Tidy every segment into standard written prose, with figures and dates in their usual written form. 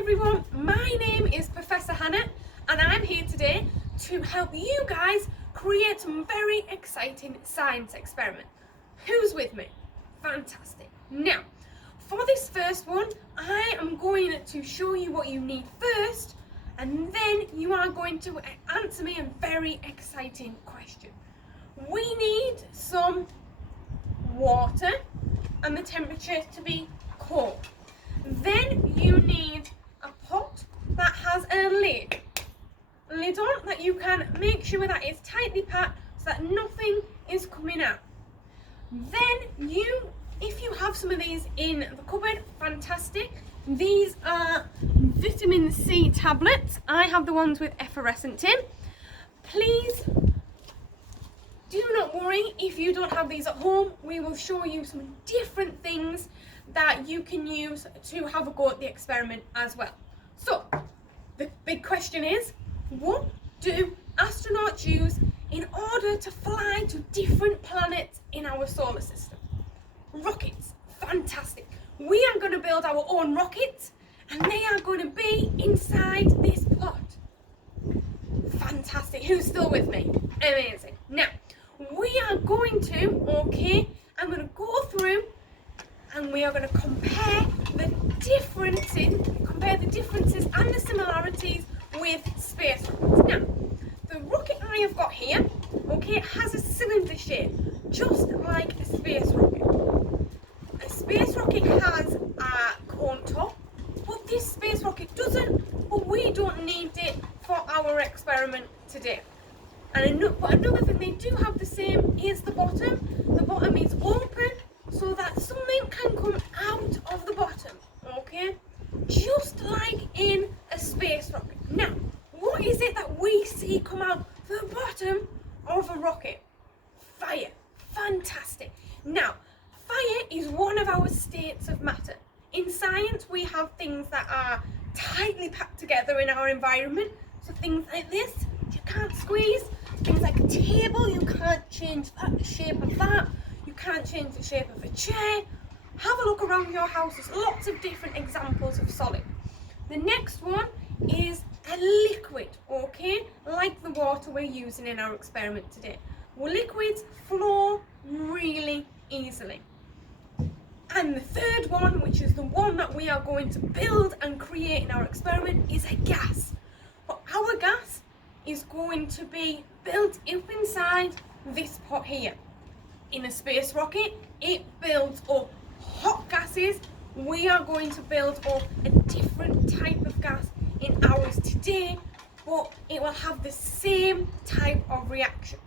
everyone, my name is Professor Hannah and I'm here today to help you guys create some very exciting science experiments. Who's with me? Fantastic. Now, for this first one, I am going to show you what you need first, and then you are going to answer me a very exciting question. We need some water and the temperature to be cold. Then you need a pot that has a lid on that you can make sure that it's tightly packed so that nothing is coming out. Then if you have some of these in the cupboard, fantastic. These are vitamin C tablets. I have the ones with Efferescent in. Please do not worry if you don't have these at home. We will show you some different things that you can use to have a go at the experiment as well. So the big question is, what do astronauts use in order to fly to different planets in our solar system? Rockets. Fantastic. We are going to build our own rockets and they are going to be inside this pot. Fantastic. Who's still with me? Amazing. Now, we are going to, I'm going to go through and we are going to compare the differences and the similarities with space rockets. Now, the rocket I have got here, it has a cylinder shape, just like a space rocket. A space rocket has a cone top, but this space rocket doesn't, but we don't need it for our experiment today. But another thing they do have the same is the bottom. The bottom is open so that something can come out of the bottom, just like in a space rocket. Now, what is it that we see come out the bottom of a rocket? Fire. Fantastic. Now, fire is one of our states of matter. In science, we have things that are tightly packed together in our environment. So things like this, you can't squeeze. Things like a table, you can't change the shape of that. You can't change the shape of a chair. Have a look around your house. There's lots of different examples of solid. The next one is a liquid, like the water we're using in our experiment today. Well, liquids flow really easily. And the third one, which is the one that we are going to build and create in our experiment, is a gas. But our gas is going to be built up inside this pot here. In a space rocket, it builds up hot gases. We are going to build up a different type of gas in ours today, but it will have the same type of reaction.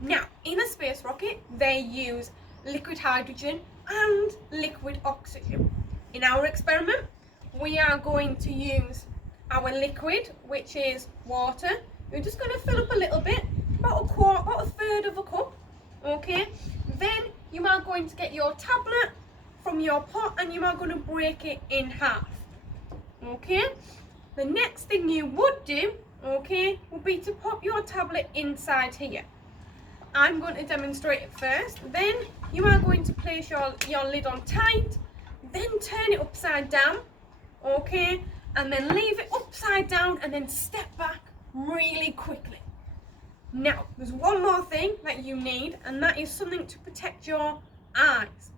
Now, in a space rocket, they use liquid hydrogen and liquid oxygen. In our experiment, we are going to use our liquid, which is water. We're just going to fill up a little bit, about a third of a cup, Then you are going to get your tablet from your pot and you are going to break it in half, The next thing you would do, would be to pop your tablet inside here. I'm going to demonstrate it first. Then you are going to place your lid on tight, then turn it upside down, and then leave it upside down and then step back really quickly. Now, there's one more thing that you need, and that is something to protect your eyes,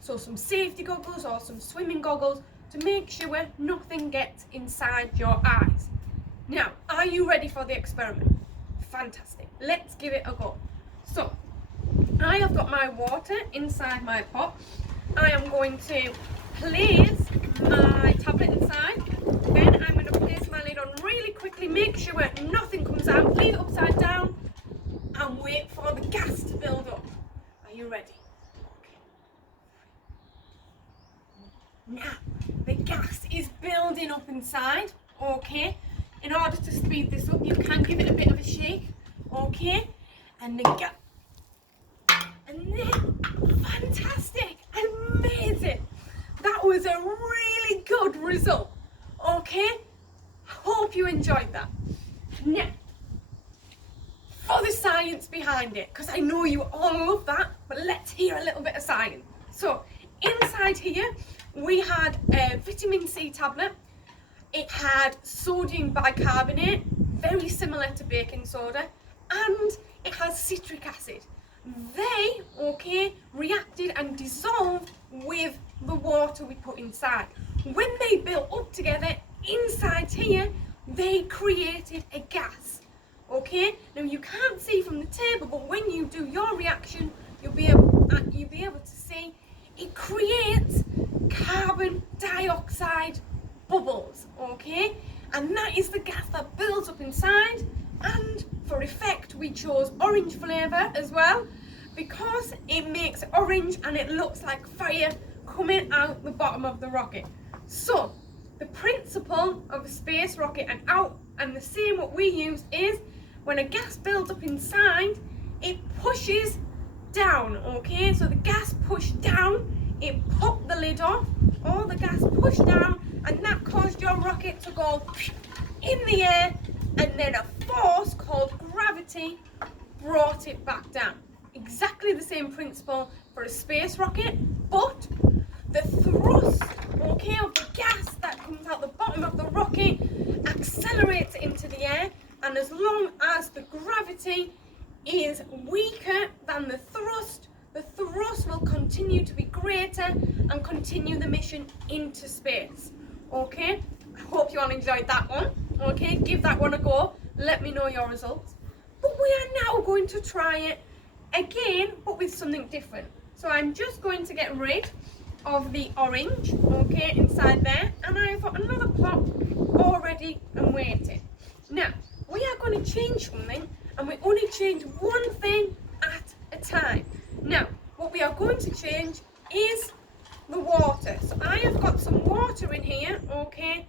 So some safety goggles or some swimming goggles to make sure nothing gets inside your eyes. Now, are you ready for the experiment? Fantastic. Let's give it a go. So, I have got my water inside my pot. I am going to place my tablet inside. Then I'm going to place my lid on really quickly, make sure nothing comes out, leave it upside down, and wait for the gas to build up. Are you ready? Now, the gas is building up inside, In order to speed this up, you can give it a bit of a shake, And then fantastic, amazing. That was a really good result, Hope you enjoyed that. Now, for the science behind it, because I know you all love that, but let's hear a little bit of science. So, inside here, we had a vitamin C tablet it had sodium bicarbonate, very similar to baking soda, and it has citric acid. They, okay, reacted and dissolved with the water we put inside. When they built up together inside here, they created a gas. Okay, now you can't see from the table, but when you do your reaction, you'll be able to see it creates carbon dioxide bubbles. Okay, and that is the gas that builds up inside. And for effect, we chose orange flavour as well, because it makes orange and it looks like fire coming out the bottom of the rocket. So the principle of a space rocket and the same what we use is when a gas builds up inside, it pushes down. Okay, so the gas pushed down, it popped the lid off, all the gas pushed down, and that caused your rocket to go in the air, and then a force called gravity brought it back down. Exactly the same principle for a space rocket, but the thrust, okay, of the gas that comes out the bottom of the rocket accelerates it into the air, and as long as the gravity is weaker than the thrust will continue to be greater and continue the mission into space. Okay, I hope you all enjoyed that one. Okay, give that one a go, let me know your results. But we are now going to try it again, but with something different. So I'm just going to get rid of the orange, okay, inside there, and I've got another pot all ready and waiting. Now, we are going to change something, and we only change one thing at a time. Now, what we are going to change is the water. So I have got some water in here, okay,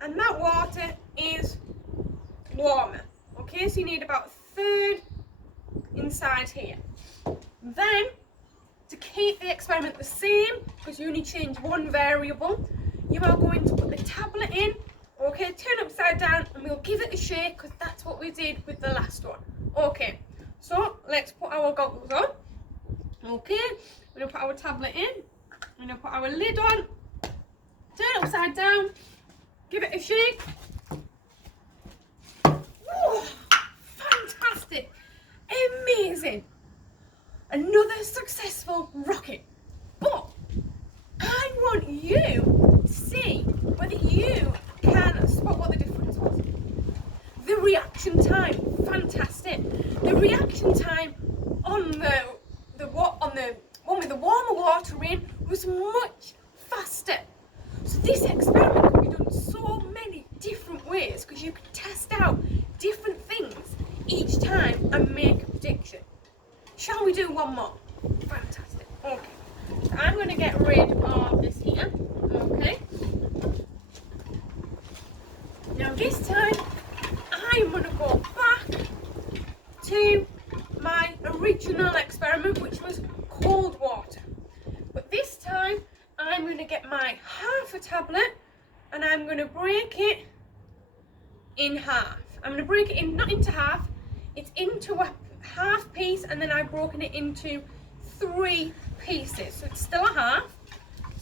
and that water is warmer. Okay, so you need about a third inside here. Then, to keep the experiment the same, because you only change one variable, you are going to put the tablet in, okay, turn upside down, and we'll give it a shake, because that's what we did with the last one. Okay, so let's put our goggles on. Okay, we're going to put our tablet in, we're going to put our lid on, turn upside down, give it a shake. Whoa, fantastic, amazing. Another successful rocket. But I want you to see whether you can spot what the difference was. The reaction time, fantastic. The reaction time on the one with the warmer water in was much faster. So this experiment can be done so many different ways, because you can test out different things each time and make a prediction. Shall we do one more? Fantastic. Okay. So I'm going to get rid of this here. Okay. Now this time, I'm going to go back to my original experiment, which was cold water. But this time, I'm going to get my half a tablet, and I'm going to break it in half. I'm going to break it in, not into half, it's into a half piece, and then I've broken it into 3 pieces, so it's still a half.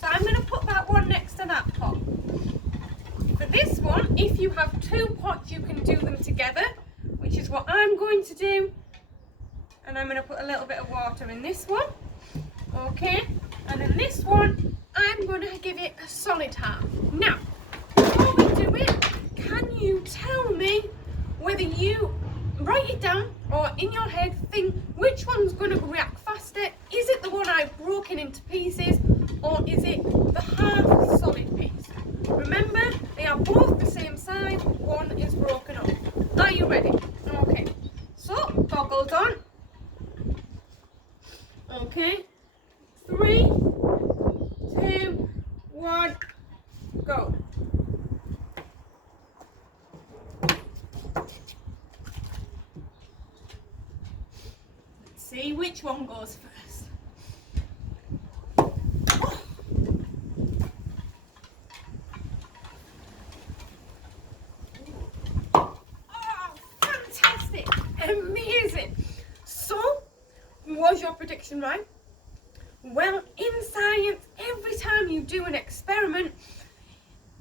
So I'm going to put that one next to that pot. For this one, if you have 2 pots, you can do them together, which is what I'm going to do. And I'm going to put a little bit of water in this one, okay, and in this one I'm going to give it a solid half. Now, before we do it, can you tell me whether you write it down or in your head think which one's going to react faster? Is it the one I've broken into pieces, or is it the half solid piece? Remember, they are both the same size, one is broken up. Are you ready? Okay, so goggles on. Okay, 3, 2, 1, go. See which one goes first. Oh, fantastic, amazing. So, was your prediction right? Well, in science, every time you do an experiment,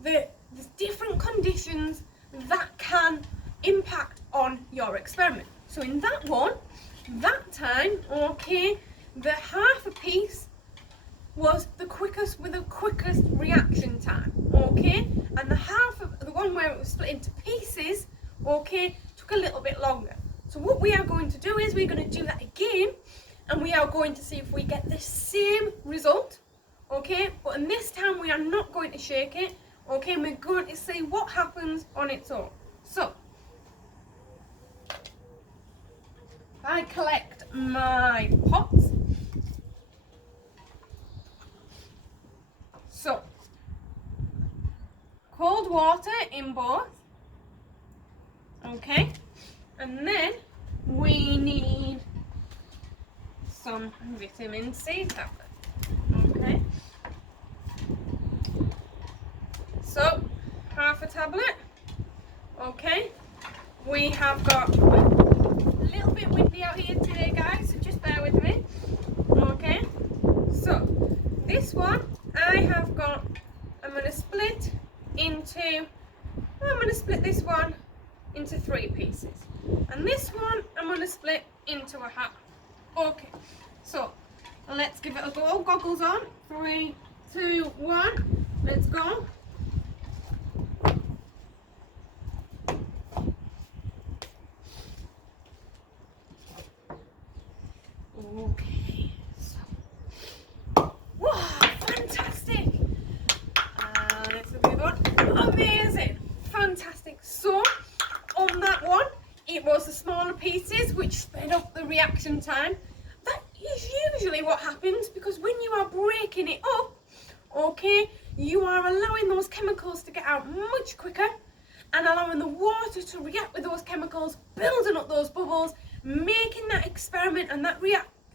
there's different conditions reactions that can impact on your experiment. So in that one, that time, okay, the half a piece was the quickest with the quickest reaction time, okay, and the one where it was split into pieces, okay, took a little bit longer. So what we are going to do is we're going to do that again, and we are going to see if we get the same result, okay, but in this time we are not going to shake it, okay, and we're going to see what happens on its own. So I collect my pots. So, cold water in both, okay, and then we need some vitamin C tablets, okay. So, half a tablet, okay. We have got a little bit windy out here today, guys, so just bear with me, okay. So, this one I'm going to split this one into 3 pieces, and this one I'm going to split into a half. Okay, so let's give it a go. Goggles on. 3, 2, 1. Let's go. Okay. Wow, fantastic! This is a good one. Amazing! Fantastic. So, on that one, it was the smaller pieces which sped up the reaction time. That is usually what happens, because when you are breaking it up, okay, you are allowing those chemicals to get out much quicker and allowing the water to react with those chemicals, building up those bubbles, making that experiment and that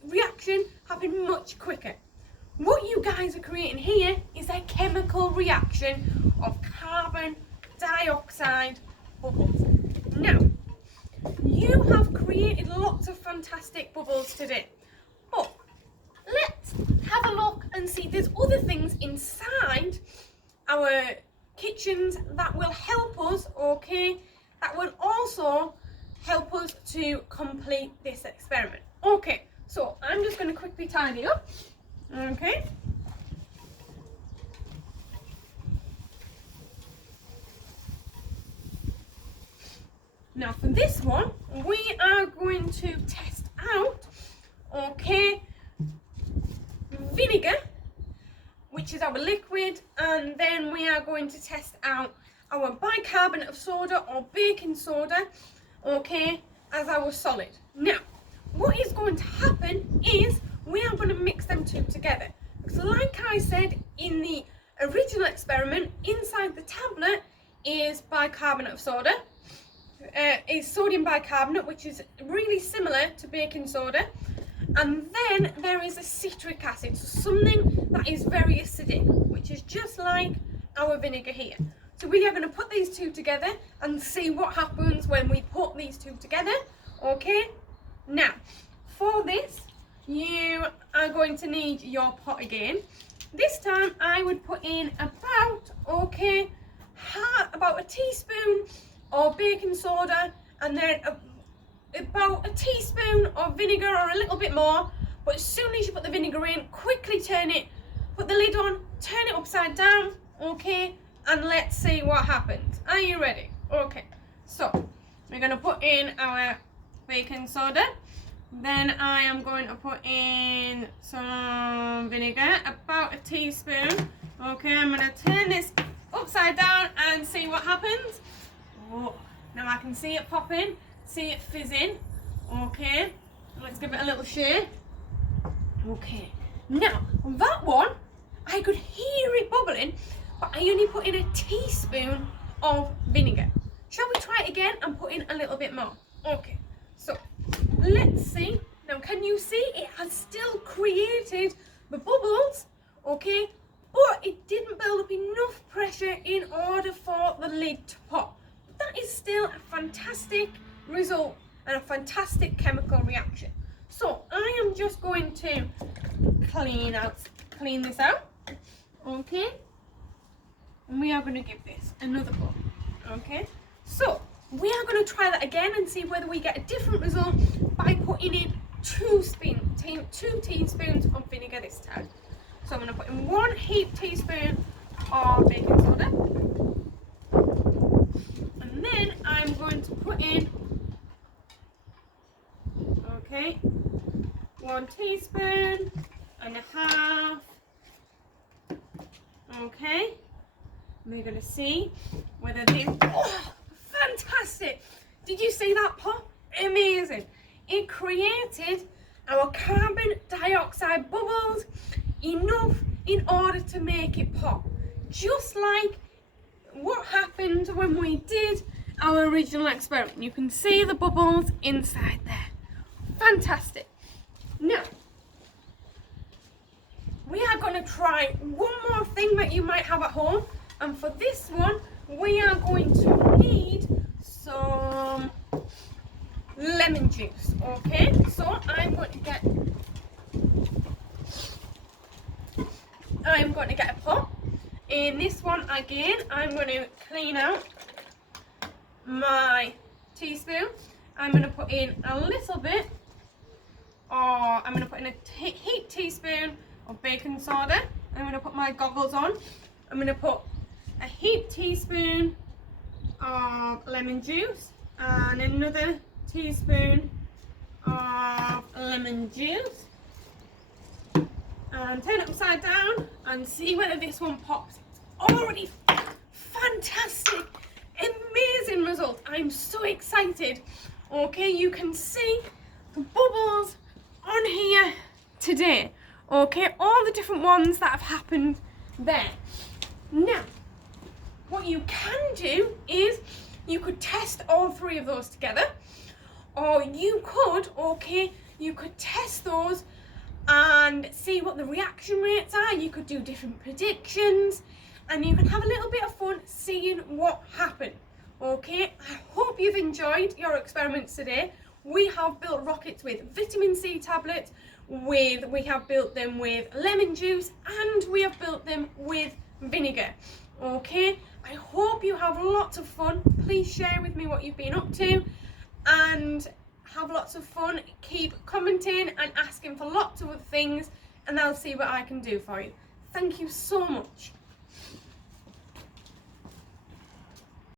reaction happen much quicker. What you guys are creating here is a chemical reaction of carbon dioxide bubbles. Now, you have created lots of fantastic bubbles today, but let's have a look and see there's other things inside our kitchens that will help us, okay, that will also help us to complete this experiment. Okay, so I'm just going to quickly tidy up. Okay. Now for this one, we are going to test out, okay, vinegar, which is our liquid, and then we are going to test out our bicarbonate of soda or baking soda, okay, as our solid. Now, what is going to happen is we are going to mix them two together. Because like I said in the original experiment, inside the tablet is bicarbonate of soda, is sodium bicarbonate, which is really similar to baking soda, and then there is a citric acid, so something that is very acidic, which is just like our vinegar here. So we are going to put these two together and see what happens when we put these two together, okay? Now, for this, you are going to need your pot again. This time I would put in about, okay, about a teaspoon of baking soda, and then about a teaspoon of vinegar, or a little bit more. But as soon as you put the vinegar in, quickly turn it, put the lid on, turn it upside down, okay, and let's see what happens. Are you ready? Okay, so we're going to put in our baking soda. Then I am going to put in some vinegar, about a teaspoon. Okay, I'm going to turn this upside down and see what happens. Oh, now I can see it popping, see it fizzing. Okay, let's give it a little shake. Okay, now that one, I could hear it bubbling, but I only put in a teaspoon of vinegar. Shall we try it again and put in a little bit more? Okay, so let's see. Now, can you see it has still created the bubbles, okay, but it didn't build up enough pressure in order for the lid to pop. That is still a fantastic result and a fantastic chemical reaction. So I am just going to clean this out, okay, and we are going to give this another go. Okay, so we are going to try that again and see whether we get a different result by putting in 2 teaspoons of vinegar this time. So I'm going to put in 1 heaped teaspoon of baking soda, and then I'm going to put in, okay, 1 teaspoon and a half. Okay, we're going to see whether this, oh, fantastic! Did you see that pop? Amazing! It created our carbon dioxide bubbles enough in order to make it pop. Just like what happened when we did our original experiment. You can see the bubbles inside there. Fantastic! Now, we are going to try one more thing that you might have at home, and for this one we are going to need some lemon juice. Okay, so I'm going to get a pot. In this one again, I'm going to clean out my teaspoon. I'm going to put in a little bit, or I'm going to put in a heaped teaspoon of baking soda. I'm going to put my goggles on. I'm going to put a heaped teaspoon of lemon juice and another teaspoon of lemon juice, and turn it upside down and see whether this one pops. It's already fantastic, amazing result. I'm so excited. Okay, you can see the bubbles on here today. Okay, all the different ones that have happened there. Now, what you can do is you could test all 3 of those together, or you could test those and see what the reaction rates are. You could do different predictions, and you can have a little bit of fun seeing what happened. Okay, I hope you've enjoyed your experiments today. We have built rockets with vitamin C tablets, we have built them with lemon juice, and we have built them with vinegar. Okay, I hope you have lots of fun. Please share with me what you've been up to, and have lots of fun. Keep commenting and asking for lots of other things, and I'll see what I can do for you. Thank you so much.